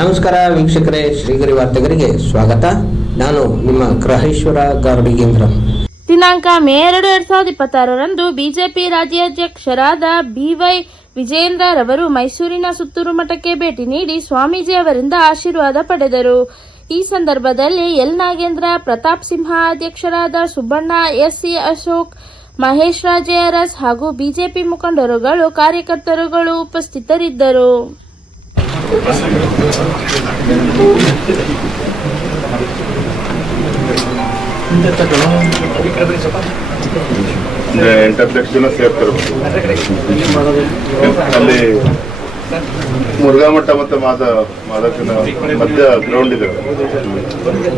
ನಮಸ್ಕಾರ ವೀಕ್ಷಕರೇ, ಶ್ರೀಗರಿ ವಾರ್ತೆಗರಿಗೆ ಸ್ವಾಗತ. ನಾನು ನಿಮ್ಮ ಗ್ರಹೇಶ್ವರ ಗಾರ್ಡಿಗೇಂದ್ರ. ದಿನಾಂಕ ಮೇ 2, 2026ರಂದು ಬಿಜೆಪಿ ರಾಜ್ಯಾಧ್ಯಕ್ಷರಾದ BY ವಿಜಯೇಂದ್ರ ರವರು ಮೈಸೂರಿನ ಸುತ್ತೂರು ಮಠಕ್ಕೆ ಭೇಟಿ ನೀಡಿ ಸ್ವಾಮೀಜಿ ಅವರಿಂದ ಆಶೀರ್ವಾದ ಪಡೆದರು. ಈ ಸಂದರ್ಭದಲ್ಲಿ ಎಲ್ ನಾಗೇಂದ್ರ, ಪ್ರತಾಪ್ ಸಿಂಹ, ಅಧ್ಯಕ್ಷರಾದ ಸುಬ್ಬಣ್ಣ, SC ಅಶೋಕ್, ಮಹೇಶ್ ರಾಜ್ ARS ಹಾಗೂ ಬಿಜೆಪಿ ಮುಖಂಡರುಗಳು, ಕಾರ್ಯಕರ್ತರುಗಳು ಉಪಸ್ಥಿತರಿದ್ದರು. ಇಂಟರ್ಸೆಕ್ಷನ್ ಸೇರ್ತಾರೆ ಅಲ್ಲಿ ಮುರುಘಾ ಮಠ ಮತ್ತೆ ಮಾದಕ್ಕನ ಮಧ್ಯ ಗ್ರೌಂಡ್ ಇದೆ,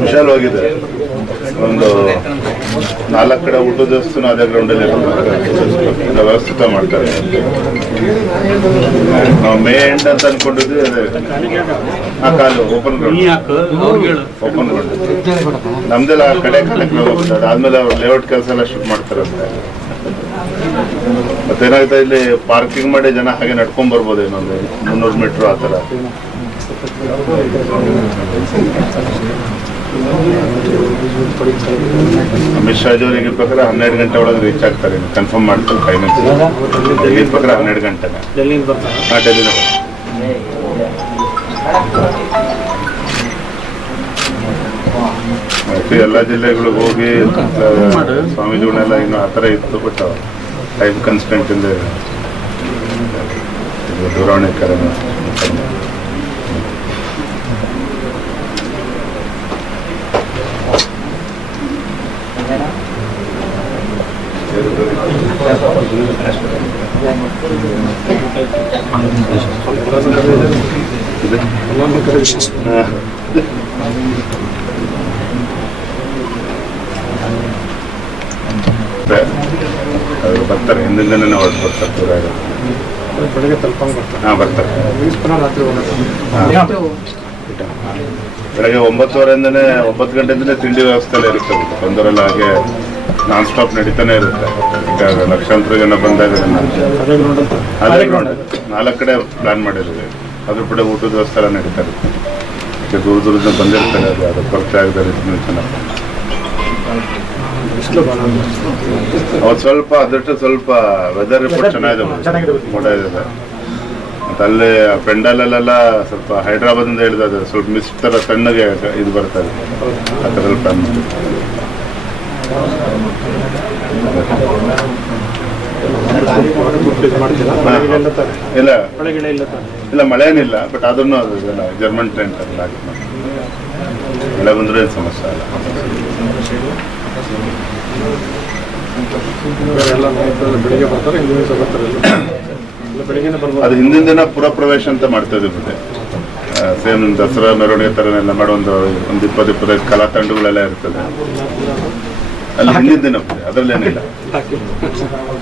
ವಿಶಾಲವಾಗಿದೆ. ಒಂದು 4 ಕಡೆ ಊಟದ ದೇವಸ್ಥಾನ ಅದೇ ಗ್ರೌಂಡಲ್ಲಿ ಎಲ್ಲ ವ್ಯವಸ್ಥಿತ ಮಾಡ್ತಾರೆ. ನಾವು ಮೇ ಎಂಡ್ ಅಂತ ಅನ್ಕೊಂಡಿದ್ವಿ, ಅದೇ ಆ ಕಾಲು ಓಪನ್ ಗ್ರೌಂಡ್ ನಮ್ದೆಲ್ಲ ಆ ಕಡೆ ಹೋಗ್ತಾರೆ. ಅದಾದ್ಮೇಲೆ ಅವ್ರು ಲೇಔಟ್ ಕೆಲಸ ಎಲ್ಲ ಶುರು ಮಾಡ್ತಾರಂತೆ. ಮತ್ತೇನಾಗುತ್ತೆ, ಇಲ್ಲಿ ಪಾರ್ಕಿಂಗ್ ಮಾಡಿ ಜನ ಹಾಗೆ ನಡ್ಕೊಂಡ್ ಬರ್ಬೋದು, ಇನ್ನೊಂದು 300 ಮೀಟರ್ ಆ ಥರ. ಅಮಿತ್ ಶಾ ಅವರಿಗೆ ಪ್ರಕಾರ 12 ಗಂಟೆ ಒಳಗೆ ರೀಚ್ ಆಗ್ತಾರೆ, ಕನ್ಫರ್ಮ್ ಮಾಡ್ತಾರೆ. ಫೈನಾನ್ಸ್ ಡೆಲ್ಲಿ ಪ್ರಕಾರ 12 ಗಂಟೆನ ಡೆಲ್ಲಿನ ಎಲ್ಲ ಜಿಲ್ಲೆಗಳಿಗೆ ಹೋಗಿ ಸ್ವಾಮೀಜಿಗಳನ್ನೆಲ್ಲ ಇನ್ನು ಆ ಥರ ಇತ್ತು. ಬಟ್ ಟೈಮ್ ಕನ್ಸ್ಟೆಂಟ್ ಇಂದ ದೂರವಾಣಿ ಕರೆ ಬರ್ತಾರೆ. ಹಿಂದಿನ ದಿನ ಹೊರಟು ಬರ್ತಾರೆ. ಬರ್ತಾರೆ. ಬೆಳಗ್ಗೆ 9:30 9 ಗಂಟೆಯಿಂದಲೇ ತಿಂಡಿ ವ್ಯವಸ್ಥೆ ಇರುತ್ತೆ. ಒಂದರಲ್ಲಿ ಹಾಗೆ ನಾನ್ ಸ್ಟಾಪ್ ನಡೀತಾನೆ ಇರುತ್ತೆ. ಈಗ ಲಕ್ಷಾಂತರ ಜನ ಬಂದಾಗ ಅದೇ ಗ್ರೌಂಡ್ 4 ಕಡೆ ಪ್ಲಾನ್ ಮಾಡಿದ್ದೀವಿ. ಅದ್ರ ಕಡೆ ಊಟದ ವ್ಯವಸ್ಥೆ ಎಲ್ಲ ನಡೀತಾ ಇರುತ್ತೆ. ಈಗ ದೂರದಿಂದ ಬಂದಿರ್ತಾರೆ, ಅದು ಕೊರತೆ ಆಗದ ರೀತಿ ಚೆನ್ನಾಗಿ. ಅವತ್ತು ಸ್ವಲ್ಪ ಅದಷ್ಟು ಸ್ವಲ್ಪ ವೆದರ್ ರಿಪೋರ್ಟ್ ಚೆನ್ನಾಗಿದೆ, ಮೋಡ ಇದೆ. ಮತ್ತು ಅಲ್ಲಿ ಪೆಂಡಾಲಲ್ಲೆಲ್ಲ ಸ್ವಲ್ಪ ಹೈದ್ರಾಬಾದಿಂದ ಹಿಡಿದ ಸ್ವಲ್ಪ ಮಿಸ್ಟ್ ಥರ ಸಣ್ಣಗೆ ಇದು ಬರ್ತದೆ. ಆ ಥರ ಪ್ಲಾನ್ ಮಾಡಿ ಇಲ್ಲ ಮಳೆ ಏನಿಲ್ಲ. ಬಟ್ ಅದನ್ನು ಅದೆಲ್ಲ ಜರ್ಮನ್ ಟ್ರೆಂಡ್ ಅದೆಲ್ಲ ಆಗಿದೆ. ಮಳೆ ಬಂದ್ರೆ ಏನು ಸಮಸ್ಯೆ ಇಲ್ಲ. ಅದು ಹಿಂದಿನ ದಿನ ಪುರ ಪ್ರವೇಶ ಅಂತ ಮಾಡ್ತಾ ಇದ್ದೀವಿ. ಸೇಮ್ ದಸರಾ ಮೆರವಣಿಗೆ ಥರನೆಲ್ಲ ಮಾಡೋ ಒಂದು 20-25 ಕಲಾ ತಂಡಗಳೆಲ್ಲ ಇರ್ತದೆ ಅಲ್ಲಿ ಹಿಂದಿನ ದಿನ. ಅದರಲ್ಲೇನಿಲ್ಲ.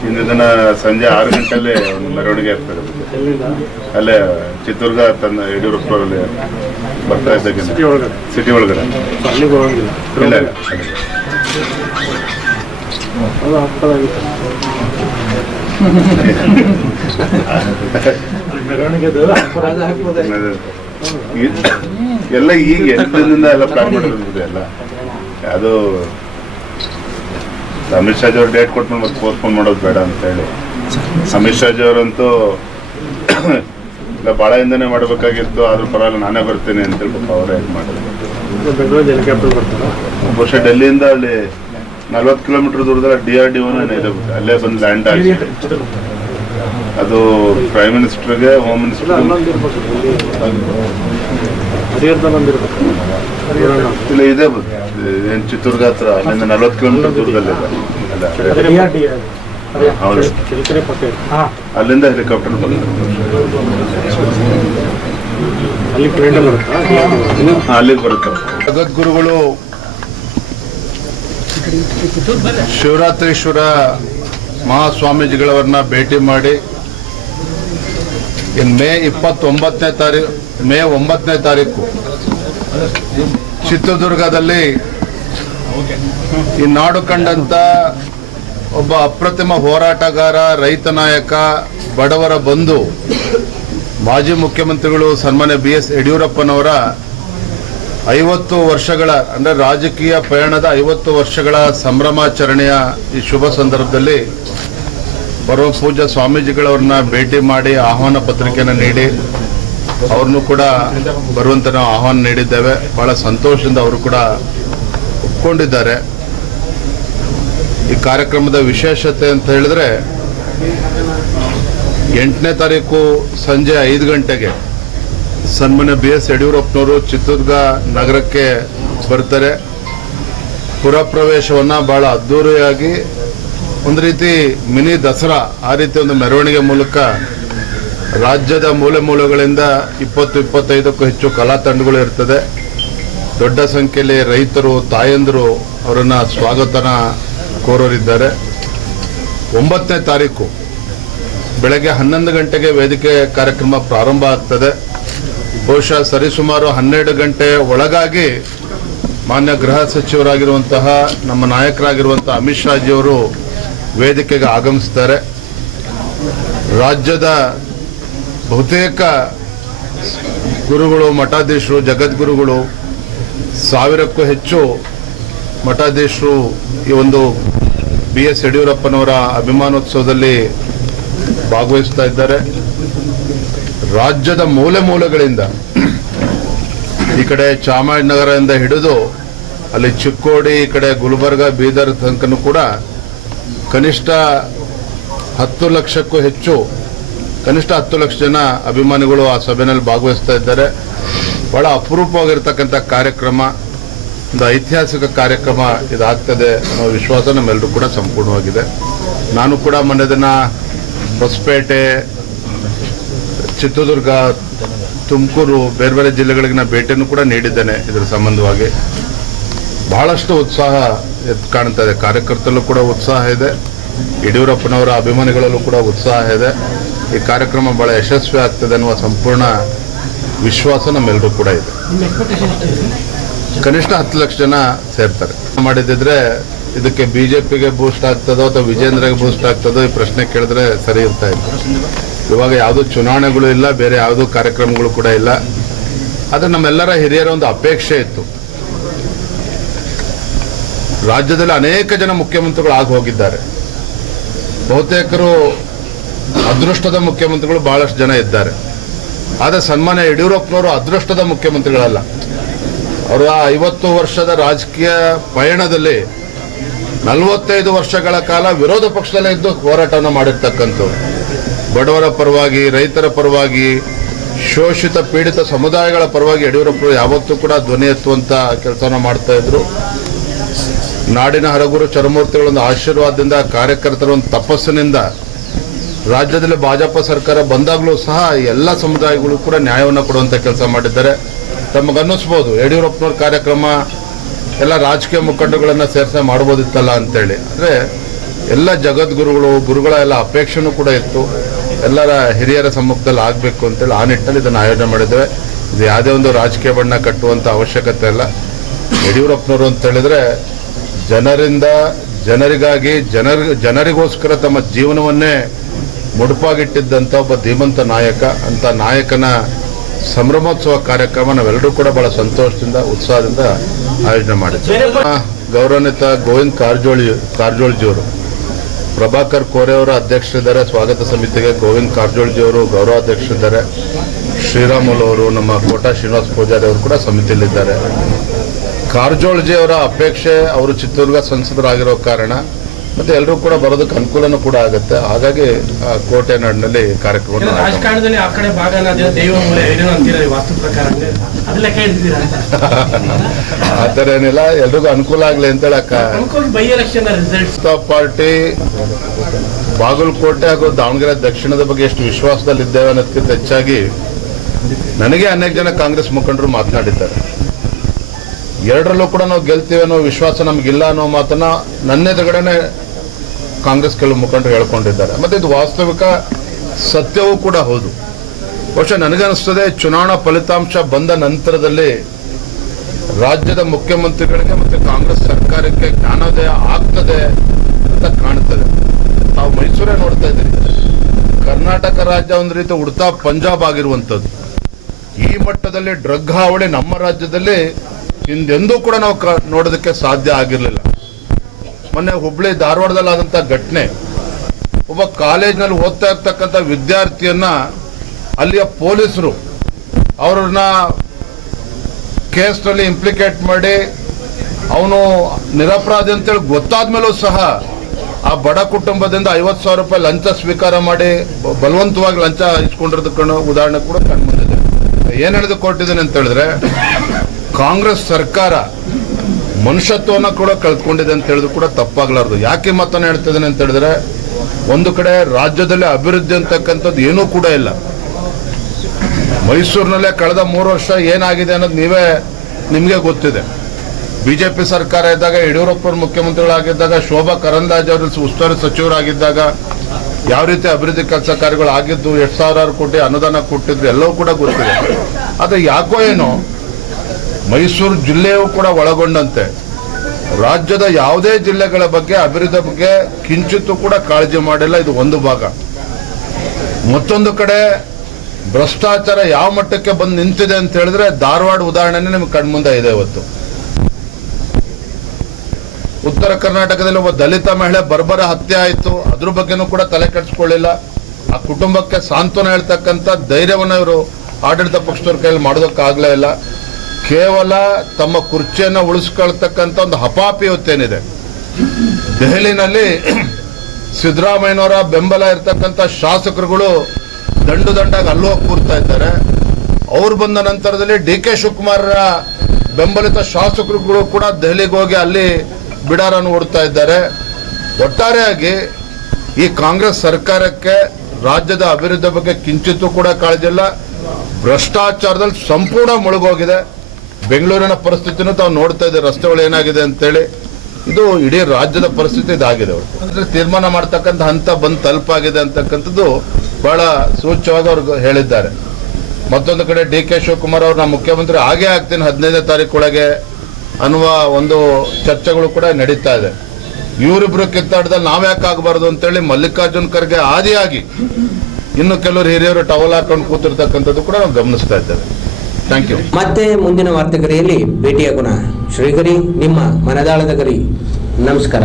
ಹಿಂದಿನ ದಿನ ಸಂಜೆ 6 ಗಂಟೆಯಲ್ಲಿ ಒಂದು ಮೆರವಣಿಗೆ ಇರ್ತದೆ. ಅಲ್ಲೇ ಚಿತ್ರದುರ್ಗ ತನ್ನ ಯಡಿಯೂರಪ್ಪರಲ್ಲಿ ಬರ್ತಾ ಇದ್ದಾಗ ಸಿಟಿ ಒಳಗಡೆ ಇಲ್ಲ. ಎಲ್ಲ ಈಗ 8 ದಿನದಿಂದ ಎಲ್ಲ ಪ್ಲಾನ್ ಮಾಡಿರೋದು ಎಲ್ಲ. ಅದು ಅಮಿತ್ ಶಾ ಅವ್ರು ಡೇಟ್ ಕೊಟ್ಟು ಮತ್ತೆ ಪೋಸ್ಟ್ಪೋನ್ ಮಾಡೋದು ಬೇಡ ಅಂತ ಹೇಳಿ. ಅಮಿತ್ ಶಾ ಅವರಂತೂ ಇಲ್ಲ ಭಾಳ ಹಿಂದನೇ ಮಾಡಬೇಕಾಗಿತ್ತು, ಆದ್ರೂ ಪರವಾಗಿಲ್ಲ ನಾನೇ ಬರ್ತೇನೆ ಅಂತ ಹೇಳ್ಬಿಟ್ಟು ಅವರೇ ಇದು ಮಾಡಿದ್ರು. ಬಹುಶಃ ಡೆಲ್ಲಿಯಿಂದ ಅಲ್ಲಿ 40 ಕಿಲೋಮೀಟರ್ ದೂರದಲ್ಲಿ DRDO ಇದೆ, ಅಲ್ಲೇ ಬಂದು ಲ್ಯಾಂಡ್ ಆಗಿದೆ. ಅದು ಪ್ರೈಮ್ ಮಿನಿಸ್ಟರ್ಗೆ, ಹೋಮ್ ಮಿನಿಸ್ಟರ್ ಇಲ್ಲ ಇದೆ. ಏನು ಚಿತ್ರದುರ್ಗ ಹತ್ರ ಅಲ್ಲಿಂದ 40 ಕಿಲೋಮೀಟರ್ ದೂರದಲ್ಲಿದೆ. ಹೌದು, ಅಲ್ಲಿಂದ ಹೆಲಿಕಾಪ್ಟರ್ ಬಂದ ಅಲ್ಲಿಗೆ ಬರುತ್ತೆ. ಜಗದ್ಗುರುಗಳು ಶಿವರಾತ್ರೀಶ್ವರ ಮಹಾಸ್ವಾಮೀಜಿಗಳವರನ್ನ ಭೇಟಿ ಮಾಡಿ ಮೇ 9ನೇ ತಾರೀಕು ಚಿತ್ರದುರ್ಗದಲ್ಲಿ ಈ ನಾಡು ಕಂಡಂತ ಒಬ್ಬ ಅಪ್ರತಿಮ ಹೋರಾಟಗಾರ, ರೈತ ನಾಯಕ, ಬಡವರ ಬಂಧು ಮಾಜಿ ಮುಖ್ಯಮಂತ್ರಿಗಳು ಸನ್ಮಾನ್ಯ BS ಯಡಿಯೂರಪ್ಪನವರ 50 ವರ್ಷಗಳ ಅಂದರೆ ರಾಜಕೀಯ ಪಯಣದ 50 ವರ್ಷಗಳ ಸಂಭ್ರಮಾಚರಣೆಯ ಈ ಶುಭ ಸಂದರ್ಭದಲ್ಲಿ ಪರಮ ಪೂಜ್ಯ ಸ್ವಾಮೀಜಿಗಳವ್ರನ್ನ ಭೇಟಿ ಮಾಡಿ ಆಹ್ವಾನ ಪತ್ರಿಕೆಯನ್ನು ನೀಡಿ ಅವ್ರನ್ನೂ ಕೂಡ ಬರುವಂತೆ ನಾವು ಆಹ್ವಾನ ನೀಡಿದ್ದೇವೆ. ಬಹಳ ಸಂತೋಷದಿಂದ ಅವರು ಕೂಡ ಒಪ್ಕೊಂಡಿದ್ದಾರೆ. ಈ ಕಾರ್ಯಕ್ರಮದ ವಿಶೇಷತೆ ಅಂತ ಹೇಳಿದ್ರೆ 8ನೇ ತಾರೀಕು ಸಂಜೆ 5 ಗಂಟೆಗೆ ಸನ್ಮಾನ್ಯ BS ಯಡಿಯೂರಪ್ಪನವರು ಚಿತ್ರದುರ್ಗ ನಗರಕ್ಕೆ ಬರ್ತಾರೆ. ಪುರಪ್ರವೇಶವನ್ನು ಬಹಳ ಅದ್ಧೂರಿಯಾಗಿ ಒಂದು ರೀತಿ ಮಿನಿ ದಸರಾ ಆ ರೀತಿ ಒಂದು ಮೆರವಣಿಗೆ ಮೂಲಕ ರಾಜ್ಯದ ಮೂಲೆ ಮೂಲೆಗಳಿಂದ 20-25ಕ್ಕೂ ಹೆಚ್ಚು ಕಲಾ ತಂಡಗಳು ಇರ್ತದೆ. ದೊಡ್ಡ ಸಂಖ್ಯೆಯಲ್ಲಿ ರೈತರು ತಾಯಂದಿರು ಅವರನ್ನು ಸ್ವಾಗತನ ಕೋರೋರಿದ್ದಾರೆ. 9ನೇ ತಾರೀಕು ಬೆಳಗ್ಗೆ 11 ಗಂಟೆಗೆ ವೇದಿಕೆ ಕಾರ್ಯಕ್ರಮ ಪ್ರಾರಂಭ ಆಗ್ತದೆ. ಬಹುಶಃ ಸರಿಸುಮಾರು 12 ಗಂಟೆ ಒಳಗಾಗಿ ಮಾನ್ಯ ಗೃಹ ಸಚಿವರಾಗಿರುವಂತಹ ನಮ್ಮ ನಾಯಕರಾಗಿರುವಂತಹ ಅಮಿತ್ ಶಾಜಿಯವರು ವೇದಿಕೆಗೆ ಆಗಮಿಸ್ತಾರೆ. ರಾಜ್ಯದ ಬಹುತೇಕ ಗುರುಗಳು, ಮಠಾಧೀಶರು, ಜಗದ್ಗುರುಗಳು, 1000ಕ್ಕೂ ಹೆಚ್ಚು ಮಠಾಧೀಶರು ಈ ಒಂದು BS ಯಡಿಯೂರಪ್ಪನವರ ಅಭಿಮಾನೋತ್ಸವದಲ್ಲಿ ಭಾಗವಹಿಸ್ತಾ ಇದ್ದಾರೆ. ರಾಜ್ಯದ ಮೂಲೆ ಮೂಲೆಗಳಿಂದ ಈ ಕಡೆ ಚಾಮರಾಜನಗರದಿಂದ ಹಿಡಿದು ಅಲ್ಲಿ ಚಿಕ್ಕೋಡಿ, ಈ ಕಡೆ ಗುಲ್ಬರ್ಗ, ಬೀದರ್ ತನಕನೂ ಕೂಡ ಕನಿಷ್ಠ 10 ಲಕ್ಷಕ್ಕೂ ಹೆಚ್ಚು, ಕನಿಷ್ಠ 10 ಲಕ್ಷ ಜನ ಅಭಿಮಾನಿಗಳು ಆ ಸಭೆಯಲ್ಲಿ ಭಾಗವಹಿಸ್ತಾ ಇದ್ದಾರೆ. ಬಹಳ ಅಪರೂಪವಾಗಿರ್ತಕ್ಕಂಥ ಕಾರ್ಯಕ್ರಮ, ಒಂದು ಐತಿಹಾಸಿಕ ಕಾರ್ಯಕ್ರಮ ಇದಾಗ್ತದೆ ಅನ್ನೋ ವಿಶ್ವಾಸ ನಮ್ಮೆಲ್ಲರೂ ಕೂಡ ಸಂಪೂರ್ಣವಾಗಿದೆ. ನಾನು ಕೂಡ ಮೊನ್ನೆ ದಿನ ಹೊಸಪೇಟೆ, ಚಿತ್ರದುರ್ಗ, ತುಮಕೂರು, ಬೇರೆ ಬೇರೆ ಜಿಲ್ಲೆಗಳಿಗೆ ನಾನು ಭೇಟಿಯನ್ನು ಕೂಡ ನೀಡಿದ್ದೇನೆ. ಇದರ ಸಂಬಂಧವಾಗಿ ಬಹಳಷ್ಟು ಉತ್ಸಾಹ ಎದ್ದು ಕಾಣ್ತಾ ಇದೆ. ಕಾರ್ಯಕರ್ತರಲ್ಲೂ ಕೂಡ ಉತ್ಸಾಹ ಇದೆ, ಯಡಿಯೂರಪ್ಪನವರ ಅಭಿಮಾನಿಗಳಲ್ಲೂ ಕೂಡ ಉತ್ಸಾಹ ಇದೆ. ಈ ಕಾರ್ಯಕ್ರಮ ಬಹಳ ಯಶಸ್ವಿ ಆಗ್ತದೆ ಅನ್ನುವ ಸಂಪೂರ್ಣ ವಿಶ್ವಾಸ ನಮ್ಮೆಲ್ಲರೂ ಕೂಡ ಇದೆ. ಕನಿಷ್ಠ 10 ಲಕ್ಷ ಜನ ಸೇರ್ತಾರೆ. ಮಾಡಿದ್ರೆ ಇದಕ್ಕೆ BJPಗೆ ಬೂಸ್ಟ್ ಆಗ್ತದೋ ಅಥವಾ ವಿಜೇಂದ್ರಗೆ ಬೂಸ್ಟ್ ಆಗ್ತದೋ ಈ ಪ್ರಶ್ನೆ ಕೇಳಿದ್ರೆ ಸರಿ ಇರ್ತಾ ಇತ್ತು. ಇವಾಗ ಯಾವುದೂ ಚುನಾವಣೆಗಳು ಇಲ್ಲ, ಬೇರೆ ಯಾವುದೂ ಕಾರ್ಯಕ್ರಮಗಳು ಕೂಡ ಇಲ್ಲ. ಆದರೆ ನಮ್ಮೆಲ್ಲರ ಹಿರಿಯರ ಒಂದು ಅಪೇಕ್ಷೆ ಇತ್ತು. ರಾಜ್ಯದಲ್ಲಿ ಅನೇಕ ಜನ ಮುಖ್ಯಮಂತ್ರಿಗಳು ಆಗಿ ಹೋಗಿದ್ದಾರೆ. ಬಹುತೇಕರು ಅದೃಷ್ಟದ ಮುಖ್ಯಮಂತ್ರಿಗಳು ಬಹಳಷ್ಟು ಜನ ಇದ್ದಾರೆ. ಆದರೆ ಸನ್ಮಾನ್ಯ ಯಡಿಯೂರಪ್ಪನವರು ಅದೃಷ್ಟದ ಮುಖ್ಯಮಂತ್ರಿಗಳಲ್ಲ. ಅವರ 50 ವರ್ಷದ ರಾಜಕೀಯ ಪಯಣದಲ್ಲಿ 45 ವರ್ಷಗಳ ಕಾಲ ವಿರೋಧ ಪಕ್ಷದಲ್ಲೇ ಇದ್ದು ಹೋರಾಟವನ್ನು ಮಾಡಿರ್ತಕ್ಕಂಥವ್ರು. ಬಡವರ ಪರವಾಗಿ, ರೈತರ ಪರವಾಗಿ, ಶೋಷಿತ ಪೀಡಿತ ಸಮುದಾಯಗಳ ಪರವಾಗಿ ಯಡಿಯೂರಪ್ಪರು ಯಾವತ್ತೂ ಕೂಡ ಧ್ವನಿ ಎತ್ತುವಂತ ಕೆಲಸವನ್ನು ಮಾಡ್ತಾ ಇದ್ರು. ನಾಡಿನ ಹರಗುರು ಚರಮೂರ್ತಿಗಳ ಒಂದು ಆಶೀರ್ವಾದದಿಂದ, ಕಾರ್ಯಕರ್ತರ ಒಂದು ತಪಸ್ಸಿನಿಂದ ರಾಜ್ಯದಲ್ಲಿ ಭಾಜಪ ಸರ್ಕಾರ ಬಂದಾಗಲೂ ಸಹ ಎಲ್ಲ ಸಮುದಾಯಗಳು ಕೂಡ ನ್ಯಾಯವನ್ನು ಕೊಡುವಂತ ಕೆಲಸ ಮಾಡಿದ್ದಾರೆ. ತಮಗನ್ನಿಸ್ಬೋದು ಯಡಿಯೂರಪ್ಪನವ್ರ ಕಾರ್ಯಕ್ರಮ ಎಲ್ಲ ರಾಜಕೀಯ ಮುಖಂಡಗಳನ್ನು ಸೇರಿಸಿ ಮಾಡ್ಬೋದಿತ್ತಲ್ಲ ಅಂತೇಳಿ. ಅಂದರೆ ಎಲ್ಲ ಜಗದ್ಗುರುಗಳು, ಗುರುಗಳ ಎಲ್ಲ ಅಪೇಕ್ಷೆನೂ ಕೂಡ ಇತ್ತು. ಎಲ್ಲರ ಹಿರಿಯರ ಸಮ್ಮುಖದಲ್ಲಿ ಆಗಬೇಕು ಅಂತೇಳಿ ಆ ನಿಟ್ಟಿನಲ್ಲಿ ಇದನ್ನು ಆಯೋಜನೆ ಮಾಡಿದ್ದೇವೆ. ಇದು ಯಾವುದೇ ಒಂದು ರಾಜಕೀಯ ಬಣ್ಣ ಕಟ್ಟುವಂಥ ಅವಶ್ಯಕತೆ ಇಲ್ಲ. ಯಡಿಯೂರಪ್ಪನವರು ಅಂತ ಹೇಳಿದ್ರೆ ಜನರಿಂದ, ಜನರಿಗಾಗಿ, ಜನರಿಗೋಸ್ಕರ ತಮ್ಮ ಜೀವನವನ್ನೇ ಮುಡುಪಾಗಿಟ್ಟಿದ್ದಂಥ ಒಬ್ಬ ಧೀಮಂತ ನಾಯಕ. ಅಂತ ನಾಯಕನ ಸಂಭ್ರಮೋತ್ಸವ ಕಾರ್ಯಕ್ರಮ ನಾವೆಲ್ಲರೂ ಕೂಡ ಬಹಳ ಸಂತೋಷದಿಂದ, ಉತ್ಸಾಹದಿಂದ ಆಯೋಜನೆ ಮಾಡಿದ್ದೇವೆ. ಗೌರವಾನ್ವಿತ ಗೋವಿಂದ್ ಕಾರಜೋಳಜಿಯವರು, ಪ್ರಭಾಕರ್ ಕೋರೆ ಅವರ ಅಧ್ಯಕ್ಷರಿದ್ದಾರೆ. ಸ್ವಾಗತ ಸಮಿತಿಗೆ ಗೋವಿಂದ್ ಕಾರಜೋಳಜಿಯವರು ಗೌರವಾಧ್ಯಕ್ಷರಿದ್ದಾರೆ. ಶ್ರೀರಾಮುಲು ಅವರು, ನಮ್ಮ ಕೋಟಾ ಶ್ರೀನಿವಾಸ ಪೂಜಾರಿ ಅವರು ಕೂಡ ಸಮಿತಿಯಲ್ಲಿದ್ದಾರೆ. ಕಾರಜೋಳಜಿ ಅವರ ಅಪೇಕ್ಷೆ, ಅವರು ಚಿತ್ರದುರ್ಗ ಸಂಸದರಾಗಿರೋ ಕಾರಣ ಮತ್ತೆ ಎಲ್ಲರೂ ಕೂಡ ಬರೋದಕ್ಕೆ ಅನುಕೂಲನೂ ಕೂಡ ಆಗುತ್ತೆ. ಹಾಗಾಗಿ ಕೋಟೆ ನಾಡಿನಲ್ಲಿ ಕಾರ್ಯಕ್ರಮ ರಾಜಕಾರಣದಲ್ಲಿ ಆ ಕಡೆ ಭಾಗ ದೈವ ಮೂಲೆ ಅಂತೀರಿ ವಾಸ್ತು ಪ್ರಕಾರ ಆ ಥರ ಏನಿಲ್ಲ, ಎಲ್ರಿಗೂ ಅನುಕೂಲ ಆಗಲಿ ಅಂತೇಳಿ by election result party Bagalkot ಹಾಗೂ ದಾವಣಗೆರೆ ದಕ್ಷಿಣದ ಬಗ್ಗೆ ಎಷ್ಟು ವಿಶ್ವಾಸದಲ್ಲಿದ್ದೇವೆ ಅನ್ನೋದಕ್ಕಿಂತ ಹೆಚ್ಚಾಗಿ ನನಗೆ ಅನೇಕ ಜನ ಕಾಂಗ್ರೆಸ್ ಮುಖಂಡರು ಮಾತನಾಡಿದ್ದಾರೆ. ಎರಡರಲ್ಲೂ ಕೂಡ ನಾವು ಗೆಲ್ತೀವಿ ಅನ್ನೋ ವಿಶ್ವಾಸ ನಮಗಿಲ್ಲ ಅನ್ನೋ ಮಾತನ್ನ ನನ್ನೆದುರುಗಡೆನೆ ಕಾಂಗ್ರೆಸ್ ಕೆಲವು ಮುಖಂಡರು ಹೇಳ್ಕೊಂಡಿದ್ದಾರೆ. ಮತ್ತೆ ಇದು ವಾಸ್ತವಿಕ ಸತ್ಯವೂ ಕೂಡ ಹೌದು. ಬಹುಶಃ ನನಗನ್ನಿಸ್ತದೆ ಚುನಾವಣಾ ಫಲಿತಾಂಶ ಬಂದ ನಂತರದಲ್ಲಿ ರಾಜ್ಯದ ಮುಖ್ಯಮಂತ್ರಿಗಳಿಗೆ ಮತ್ತು ಕಾಂಗ್ರೆಸ್ ಸರ್ಕಾರಕ್ಕೆ ಜ್ಞಾನೋದಯ ಆಗ್ತದೆ ಅಂತ ಕಾಣ್ತದೆ. ತಾವು ಮೈಸೂರೇ ನೋಡ್ತಾ ಇದ್ದೀರಿ. ಕರ್ನಾಟಕ ರಾಜ್ಯ ಒಂದು ರೀತಿ ಉಡ್ತಾ ಪಂಜಾಬ್ ಆಗಿರುವಂಥದ್ದು. ಈ ಮಟ್ಟದಲ್ಲಿ ಡ್ರಗ್ ಹಾವಳಿ ನಮ್ಮ ರಾಜ್ಯದಲ್ಲಿ ಹಿಂದೆಂದೂ ಕೂಡ ನಾವು ನೋಡೋದಕ್ಕೆ ಸಾಧ್ಯ ಆಗಿರಲಿಲ್ಲ. ಮೊನ್ನೆ ಹುಬ್ಳಿ ಧಾರವಾಡದಲ್ಲಿ ಆದಂಥ ಘಟನೆ, ಒಬ್ಬ ಕಾಲೇಜ್ನಲ್ಲಿ ಓದ್ತಾ ಇರ್ತಕ್ಕಂಥ ವಿದ್ಯಾರ್ಥಿಯನ್ನ ಅಲ್ಲಿಯ ಪೊಲೀಸರು ಅವ್ರನ್ನ ಕೇಸ್ನಲ್ಲಿ ಇಂಪ್ಲಿಕೇಟ್ ಮಾಡಿ ಅವನು ನಿರಪರಾಧಿ ಅಂತೇಳಿ ಗೊತ್ತಾದ್ಮೇಲೂ ಸಹ ಆ ಬಡ ಕುಟುಂಬದಿಂದ 50,000 ರೂಪಾಯಿ ಲಂಚ ಸ್ವೀಕಾರ ಮಾಡಿ ಬಲವಂತವಾಗಿ ಲಂಚ ಇಸ್ಕೊಂಡಿರೋದಕ್ಕೆ ಉದಾಹರಣೆ ಕೂಡ ಕಂಡುಬಂದಿದೆ. ಏನ್ ಹೇಳಿದುಕೊಟ್ಟಿದ್ದೇನೆ ಅಂತ ಹೇಳಿದ್ರೆ, ಕಾಂಗ್ರೆಸ್ ಸರ್ಕಾರ ಮನುಷ್ಯತ್ವವನ್ನು ಕೂಡ ಕಳ್ಕೊಂಡಿದೆ ಅಂತ ಹೇಳಿದ್ರು ಕೂಡ ತಪ್ಪಾಗ್ಲಾರ್ದು. ಯಾಕೆ ಮಾತನ್ನ ಹೇಳ್ತಿದ್ದೇನೆ ಅಂತ ಹೇಳಿದ್ರೆ, ಒಂದು ಕಡೆ ರಾಜ್ಯದಲ್ಲಿ ಅಭಿವೃದ್ಧಿ ಅಂತಕ್ಕಂಥದ್ದು ಏನೂ ಕೂಡ ಇಲ್ಲ. ಮೈಸೂರಿನಲ್ಲೇ ಕಳೆದ 3 ವರ್ಷ ಏನಾಗಿದೆ ಅನ್ನೋದು ನಿಮಗೆ ಗೊತ್ತಿದೆ. ಬಿಜೆಪಿ ಸರ್ಕಾರ ಇದ್ದಾಗ, ಯಡಿಯೂರಪ್ಪ ಮುಖ್ಯಮಂತ್ರಿಗಳಾಗಿದ್ದಾಗ, ಶೋಭಾ ಕರಂದ್ಲಾಜೆ ಅವರು ಉಸ್ತುವಾರಿ ಸಚಿವರಾಗಿದ್ದಾಗ ಯಾವ ರೀತಿ ಅಭಿವೃದ್ಧಿ ಕೆಲಸ ಕಾರ್ಯಗಳು ಆಗಿದ್ದು, 8,000 ಕೋಟಿ ಅನುದಾನ ಕೊಟ್ಟಿದ್ರು, ಎಲ್ಲವೂ ಕೂಡ ಗೊತ್ತಿದೆ. ಆದರೆ ಯಾಕೋ ಏನೋ ಮೈಸೂರು ಜಿಲ್ಲೆಯೂ ಕೂಡ ಒಳಗೊಂಡಂತೆ ರಾಜ್ಯದ ಯಾವುದೇ ಜಿಲ್ಲೆಗಳ ಬಗ್ಗೆ ಅಭಿವೃದ್ಧಿ ಬಗ್ಗೆ ಕಿಂಚಿತ್ತೂ ಕೂಡ ಕಾಳಜಿ ಮಾಡಿಲ್ಲ. ಇದು ಒಂದು ಭಾಗ. ಮತ್ತೊಂದು ಕಡೆ ಭ್ರಷ್ಟಾಚಾರ ಯಾವ ಮಟ್ಟಕ್ಕೆ ಬಂದು ನಿಂತಿದೆ ಅಂತ ಹೇಳಿದ್ರೆ, ಧಾರವಾಡ ಉದಾಹರಣೆನೇ ನಿಮ್ಗೆ ಕಣ್ಮುಂದೆ ಇದೆ. ಇವತ್ತು ಉತ್ತರ ಕರ್ನಾಟಕದಲ್ಲಿ ಒಬ್ಬ ದಲಿತ ಮಹಿಳೆ ಬರ್ಬರ ಹತ್ಯೆ ಆಯಿತು, ಅದ್ರ ಬಗ್ಗೆನೂ ಕೂಡ ತಲೆ ಕೆಡಿಸ್ಕೊಳ್ಳಿಲ್ಲ. ಆ ಕುಟುಂಬಕ್ಕೆ ಸಾಂತ್ವನ ಹೇಳ್ತಕ್ಕಂಥ ಧೈರ್ಯವನ್ನು ಇವರು ಆಡಳಿತ ಪಕ್ಷದವ್ರ ಕೈಯಲ್ಲಿ ಮಾಡೋದಕ್ಕಾಗಲೇ ಇಲ್ಲ. ಕೇವಲ ತಮ್ಮ ಕುರ್ಚಿಯನ್ನು ಉಳಿಸ್ಕೊಳ್ತಕ್ಕಂಥ ಒಂದು ಹಪಾಪಿ ಹೊತ್ತೇನಿದೆ. ದೆಹಲಿನಲ್ಲಿ ಸಿದ್ದರಾಮಯ್ಯನವರ ಬೆಂಬಲ ಇರ್ತಕ್ಕಂಥ ಶಾಸಕರುಗಳು ದಂಡಾಗಿ ಅಲ್ಲೋಗಿ ಕೂರ್ತಾ ಇದ್ದಾರೆ. ಅವ್ರು ಬಂದ ನಂತರದಲ್ಲಿ DK ಶಿವಕುಮಾರ್ ಬೆಂಬಲಿತ ಶಾಸಕರುಗಳು ಕೂಡ ದೆಹಲಿಗೆ ಹೋಗಿ ಅಲ್ಲಿ ಬಿಡಾರನ್ನು ಓಡ್ತಾ ಇದ್ದಾರೆ. ಒಟ್ಟಾರೆಯಾಗಿ ಈ ಕಾಂಗ್ರೆಸ್ ಸರ್ಕಾರಕ್ಕೆ ರಾಜ್ಯದ ಅಭಿವೃದ್ಧಿ ಬಗ್ಗೆ ಕಿಂಚಿತ್ತೂ ಕೂಡ ಕಾಳಜಿ ಇಲ್ಲ. ಭ್ರಷ್ಟಾಚಾರದಲ್ಲಿ ಸಂಪೂರ್ಣ ಮುಳುಗೋಗಿದೆ. ಬೆಂಗಳೂರಿನ ಪರಿಸ್ಥಿತಿನೂ ತಾವು ನೋಡ್ತಾ ಇದ್ದಾರೆ, ರಸ್ತೆಗಳು ಏನಾಗಿದೆ ಅಂತೇಳಿ. ಇದು ಇಡೀ ರಾಜ್ಯದ ಪರಿಸ್ಥಿತಿ ಇದಾಗಿದೆ. ಅವರು ತೀರ್ಮಾನ ಮಾಡ್ತಕ್ಕಂಥ ಹಂತ ಬಂದು ತಲುಪಾಗಿದೆ ಅಂತಕ್ಕಂಥದ್ದು ಬಹಳ ಸೂಚ್ಯವಾಗಿ ಅವ್ರು ಹೇಳಿದ್ದಾರೆ. ಮತ್ತೊಂದು ಕಡೆ DK ಶಿವಕುಮಾರ್ ಅವ್ರನ್ನ ಮುಖ್ಯಮಂತ್ರಿ ಆಗೇ ಆಗ್ತೀನಿ 15ನೇ ತಾರೀಕು ಒಳಗೆ ಅನ್ನುವ ಒಂದು ಚರ್ಚೆಗಳು ಕೂಡ ನಡೀತಾ ಇದೆ. ಇವರಿಬ್ರು ಕಿತ್ತಾಟದಲ್ಲಿ ನಾವ್ಯಾಕೆ ಆಗಬಾರ್ದು ಅಂತೇಳಿ ಮಲ್ಲಿಕಾರ್ಜುನ್ ಖರ್ಗೆ ಆದಿಯಾಗಿ ಇನ್ನು ಕೆಲವರು ಹಿರಿಯರು ಟವಲ್ ಹಾಕೊಂಡು ಕೂತಿರ್ತಕ್ಕಂಥದ್ದು ಕೂಡ ನಾವು ಗಮನಿಸ್ತಾ ಇದ್ದೇವೆ. Thank you. ಮತ್ತೆ ಮುಂದಿನ ವಾರ್ತೆಗರಿಯಲ್ಲಿ ಭೇಟಿಯಾಗೋಣ. ಶ್ರೀಗರಿ, ನಿಮ್ಮ ಮನದಾಳದ ಗರಿ. ನಮಸ್ಕಾರ.